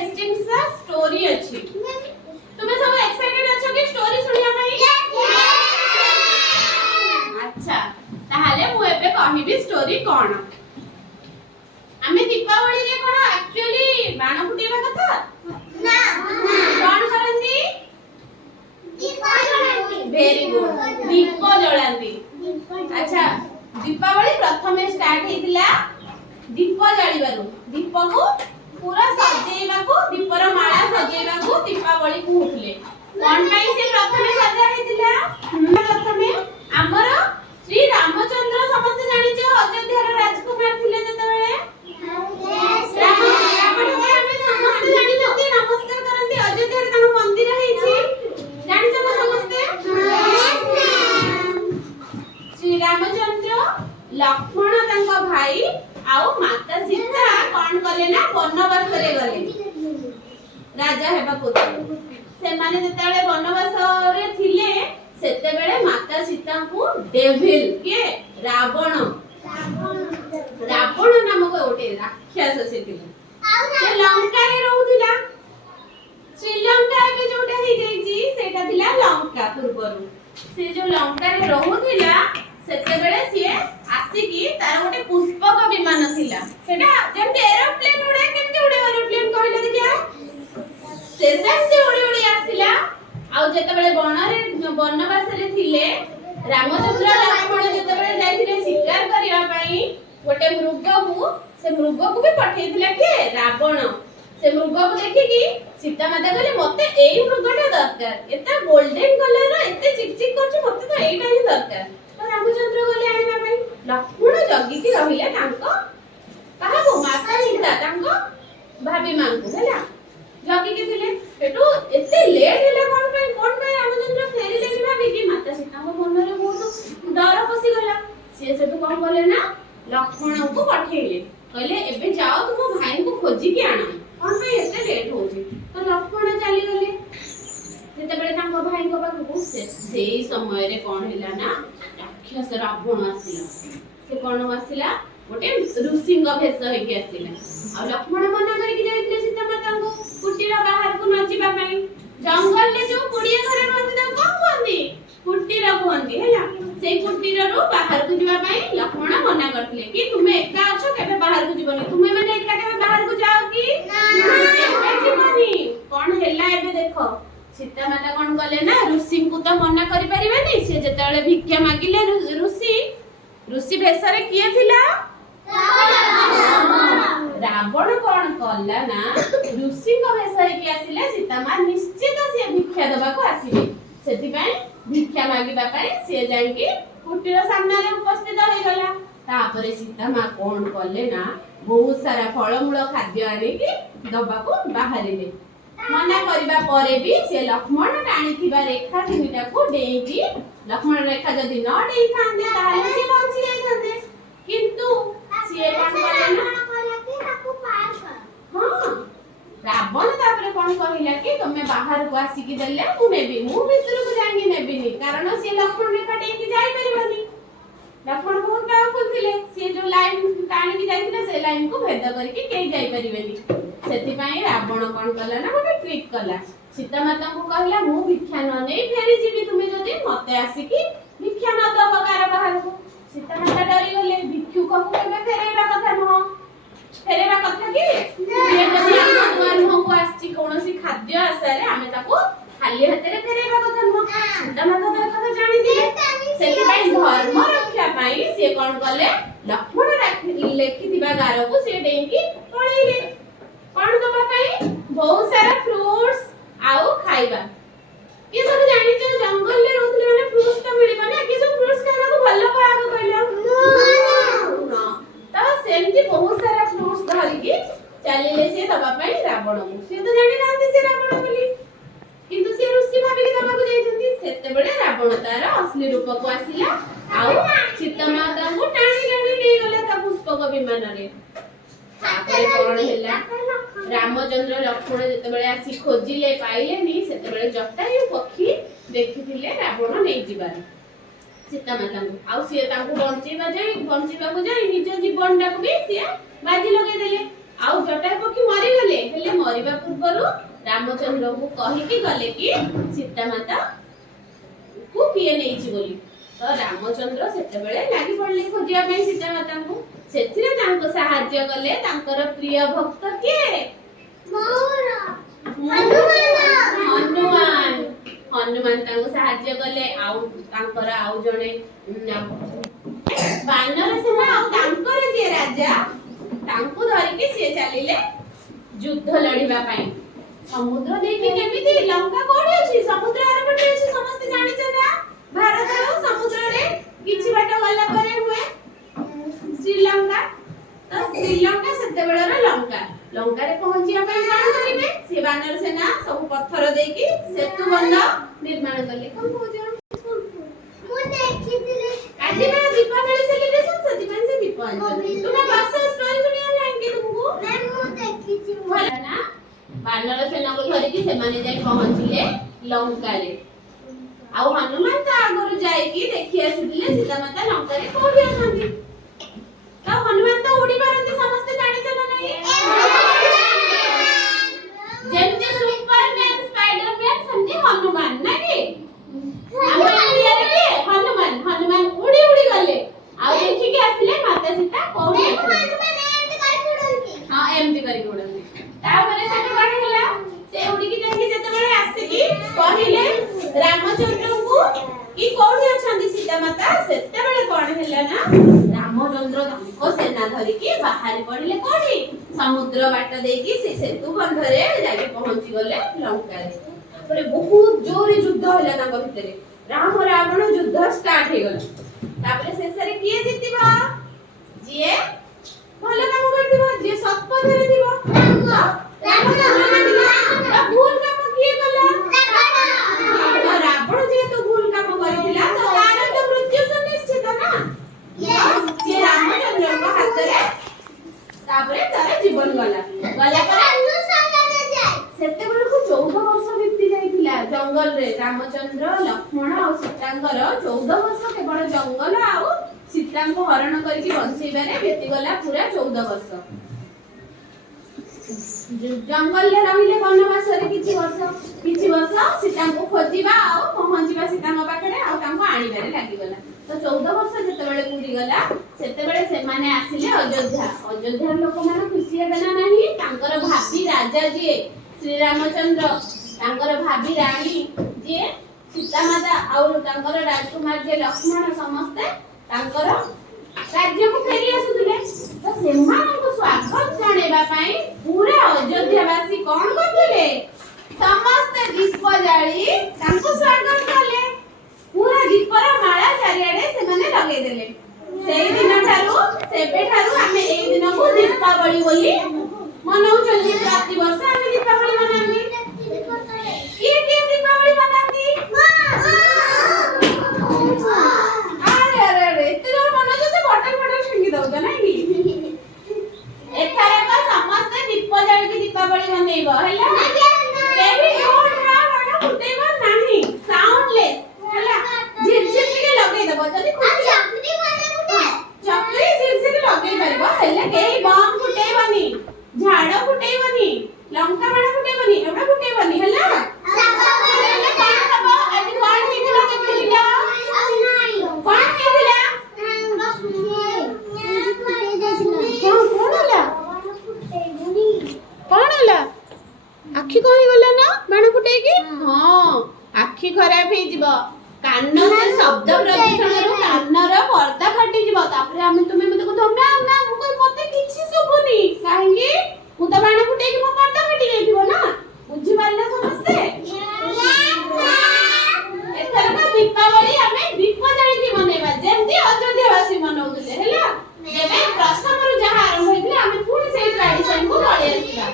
interesting सा story अछि तुमे सब एक्साइटेड अछो कि स्टोरी सुनिया भाई अच्छा ताहाले मु एबे कहिबी स्टोरी कोन आमे दीपावली रे कोन एक्चुअली बाण फुटेबा कथा ना कोन करंती दीप जलांती वेरी गुड दीप जलांती अच्छा दीपावली प्रथमे स्टार्ट हेतिला दीप जळीबारु दीप को पूरा सजेइबा को दीपर माळा सजेइबा को दीपावली को होतले कोन पई से प्रथमे सजा हेतिला प्रथमे हमर श्री रामचंद्र समस्त जानि जे अयोध्या रा राजकुमार थिले जतबेले रावण के हमें समस्त जानि जति नमस्कार करंती अयोध्या रे ताको मंदिर हेछि जानि छ समस्त श्री रामचंद्र लक्ष्मण तांको भाई आउ माता सीता कोन कले ना वनवास रे गले राजा हेबा पुत्र से माने जतबेले वनवास रे थिले सेते बेले माता सीता को डेविल के रावण नामक गोटे राक्षस से लंका रे रहउतिला श्रीलंका के जोटा ही जाईची सेटा थिला लंका पूर्वरु से जो लंका रे रहउतिला सेते बेले सिए आसी की तार गोटे पुष्पक विमान थिला सेटा जेंते एरोप्लेन उड़े केमते उड़े एरोप्लेन कहले देखिया सेसे उड़ी उड़ी आसिला आउ जेते बेले वनवास रे थिले रामचंद्र लक्ष्मण जेते बेले जाइथिले शिकार करिया पई गोटे मृग को भी पठेइथिला के रावण से मृग को देखि की सीता माता कहले मते एई मृगटा दरकार एता गोल्डन कलर रो एते चिकचिक करछ मते तो एईटा ही दरकार तो रामचंद्र गले आइबा पई लक्ष्मण जगी की रहिले तांको काहाबो माता सीता तांको भाभी मांगू हैला जगी के थिले एटू एते लेट हेले कोन पे रामचंद्र फेरी लेनी भाभी की माता सीता को मन रे बहुत डर पसी गला से सेटू कोन बोले ना लक्ष्मण को पठेइले कहले एबे जाओ तुम भाई को खोजी के आनो कोन पे एते लेट होजी तो लक्ष्मण चली गले जेते बेले तांको भाई को पाखु सेई समय रे कोन हैला ना राक्षस रावण आसिला से कोन आसिला गोटे ऋषिंग भेष होके आसिला आ लक्ष्मण मना करिक जाइथिले सीता माता को कुटीर बाहर को नचिबा पई जंगल ले जो कुड़िया घरे रहते त कोन कोंदी कुटीर कोंदी हैला से कुटीर रो बाहर को जिबा पई लक्ष्मण मना करथिले कि तुमे एका अछो केबे बाहर को जिबनी तुमे माने एका केबे बाहर को जाओ कि ना जिबनी कोन हैला एबे देखो सीता माता कोन गले ना ऋषि को तो मना करि परिबेनी से जेतेले भिक्षा मागिले ऋषि भेष रे किए थिला रावण कोन कल्ला ना ऋषि को भेष रे आसिले सीता मा निश्चित से भिक्षा दबा को आसीबे सेति पई भिक्षा मागिबा पई से जाई कि कुटीर सामने रे उपस्थित होई गला तापरे सीता मा कोन कले ना बहुत सारा फळमूल खाद्य आनी कि दबा को बाहरिले मना करिबा परे भी से लक्ष्मण टाणीथिबा रेखा तिनिटा को डेईकी लक्ष्मण रेखा जदी न डेई थांदे ताले से बंची जाई थांदे किंतु से कोन कले ना हां रावण तापरे कोन कहिला कि तमे बाहर को आसी कि देले मु नेबी मु भीतर को जांगी नेबिनी कारण से लक्ष्मण रेखा डेईकी जाई परिबनी लक्ष्मण बहुत पावरफुल थिले से जो लाइन टाणी की जाइथिले से लाइन को भेद करके केई जाई परिबेनी सेति पई रावण कोन कला ना गोटे ट्रिक कला सीता माता को कहला मु भिक्षा न नै फेरी जीवी तुमे जदी मते आसी कि भिक्षा न दब कार बाहर को सीता माता डरी गले भिक्षु को केबे फेरेबा कथा न फेरेबा कथा कि ये जदी हम दुआर मुह को आसी कोनोसी खाद्य आसारे आमे ताको खाली हाते रे फेरेबा कथा न सीता माता तो कथा जानि दिले सेति पई धर्म रक्षा पई से कोन कले लक्ष्मण लेखिथिबा गार को से डेंकी पळेइले कोन दबा पई बहुत सारा फ्रूट्स आउ खाइबा ये सब जानि छ जंगल ले रहथले माने फ्रूट्स तो मिलिबा ना कि सब फ्रूट्स खाइबा को भलो पागो कहला ना तो सेमती बहुत सारा फ्रूट्स धरि की चलिले से दबा पई रावण से तो जानि नांती से रावण बोली किंतु से ऋषि भाबी के दबा को जाइछंती सेते बेले रावण तार असली रूप को आसिला आउ सीता माता को टाणी ले गले ता पुष्पक विमान रे तापरे कोन हैला रामचंद्र लक्ष्मण जेते बेले आसी खोजिले पाइले नी सेते बेले जटायु पक्षी देखिथिले रावण नै जिबार सीता माता को आउ से तांको बंचीबा को जाई निज जीवनटा को भी से बाजी लगे देले आउ जटायु पक्षी मरि गले हेले मरिबा रामचंद्र को कहिकी गले कि सीता माता को किए नहीं बोली तो रामचंद्र सेतेबेले लागि पड़ले खोजिया पे सीता माता को सेथिरे तांको सहाय्य कले तांकर प्रिय भक्त के हनुमान हनुमान तांको सहाय्य कले आउ तांकर आउ जणे बानर सेना आउ तांकर जे राजा तांको धरि के से चलिले युद्ध लड़िबा पई समुद्र देखि केमिति लंका कोडी अछि समुद्र आर पटे अछि समस्त जानि छ ना भारत रो समुद्र रे किछि बाट गला करे हुए श्रीलंका तो श्रीलंका सेतेबेलर लंका लंका रे पहुंचिया पई कोन करिवे से बानर सेना सब पत्थर देकी सेतु बंध निर्माण करले कोन पहुंचा मु देखिथिले आज ना दीपावली सेलिब्रेशन सती मन से दीपावली तुम बस स्टोरी सुनिया नांगे तुमको मैं मु देखिछि भला ना बानर सेना को धरि कि से माने जाई पहुंचिले लंका रे आ हनुमान त आगरु जाई कि देखि आसिले सीता माता लंका रे कोठी अछंती तो हनुमान तो उड़ी पारती समस्त जानि छ ना नहीं जेमते सुपरमैन स्पाइडरमैन समझे हनुमान ना कि हम इंडिया रे हनुमान हनुमान उड़ी उड़ी गले आ देखि कि आसिले माता सीता कोठी हनुमान एमती करी उड़ंती हां एमती करी उड़ंती तापरे सेठी बाणी होला से उड़ी कि देखि जते बेले आसिली कहिले रामचंद्र को कि कोठी अछंती सीता माता सेते बेले कोन हैला ना रामचंद्र तांको सेना धरि कि बाहर पड़िले कोठी समुद्र बाट देकी से सेतु बंधरे जाके पहुंची गले लंका रे तापरे बहुत जोरे युद्ध होला तांको भितरे राम रावण युद्ध स्टार्ट हे गला तापरे शेषरे किए जितिबा जिए भलो काम करदिबो जे सत्पथरे दिबो राम भूल काम किए गला तो रावण जे तो भूल काम करितिला तो तार तो मृत्यु सुनिश्चित ना जे रामचंद्र को हाथ रे तापरे तार जीवन गला गला पर सेते बेले को 14 वर्ष बीती जाइतिला जंगल रे रामचंद्र लक्ष्मण और सीतांकर 14 वर्ष केवल जंगल आ सीता को हरण करके बंचेबारे बीती गला पूरा 14 वर्ष जंगल रे रहिले वनवास रे किछि वर्ष सीता को खोजिबा आ पहुंचीबा सीता मा पाखरे आ तांको आनिबारे लागि गला तो 14 वर्ष जते बेले पूरी गला सेते बेले से माने आसिले अयोध्या लोक माने खुशी हेबे ना नाही तांकर भाभी राजा जे श्री रामचंद्र तांकर भाभी रानी जे सीता माता और तांकर राजकुमार जे लक्ष्मण समस्त तांकर राज्य को फेरी आसुले तो सेमान को स्वागत जणेबा पई पूरा अयोध्यावासी कोन करथिले समस्त दीप जाली तांको स्वागत कले पूरा दीपर माला चारियाडे से माने लगे देले सेई दिन ठारू सेबे ठारू हमें एई दिन को दीपावली बोली मनाउ चली प्रति वर्ष हमें दीपावली मनामी ये दीपावली मनाती अरे तेरा मन जो बटन फिंगी दउछ ना कि एथारे का समस्त दीप जाली के दीपावली मनेइबो हैला केबी जोर ना फुटेबो नाही साउंडलेस हैला झिरझिर के लगे दबो जदी चक्री झिरझिर लगे परबो हैला केई बम फुटेबनी झाड़ फुटेबनी लंका बाण फुटेबनी एवडा फुटेबनी हैला आखी कहि गला ना बाण फुटे की हां आखी खराब हे जिवो कान से शब्द प्रदूषण रो कान रो पर्दा फाटी जिवो तापरे हम तुमे मते को ना ना मु मते किछि सुबुनी काहेंगे मु त बाण फुटे की मो पर्दा फाटी जाइथिबो ना बुझी पारला समस्ते एथर का दीपावली हमें दीप जळी की मनेबा जेंती अयोध्यावासी मनौतले हैला जेबे प्रथम रु जहा आरंभ होइतले हमें पूर्ण सेही ट्रेडिशन को लळे आसीबा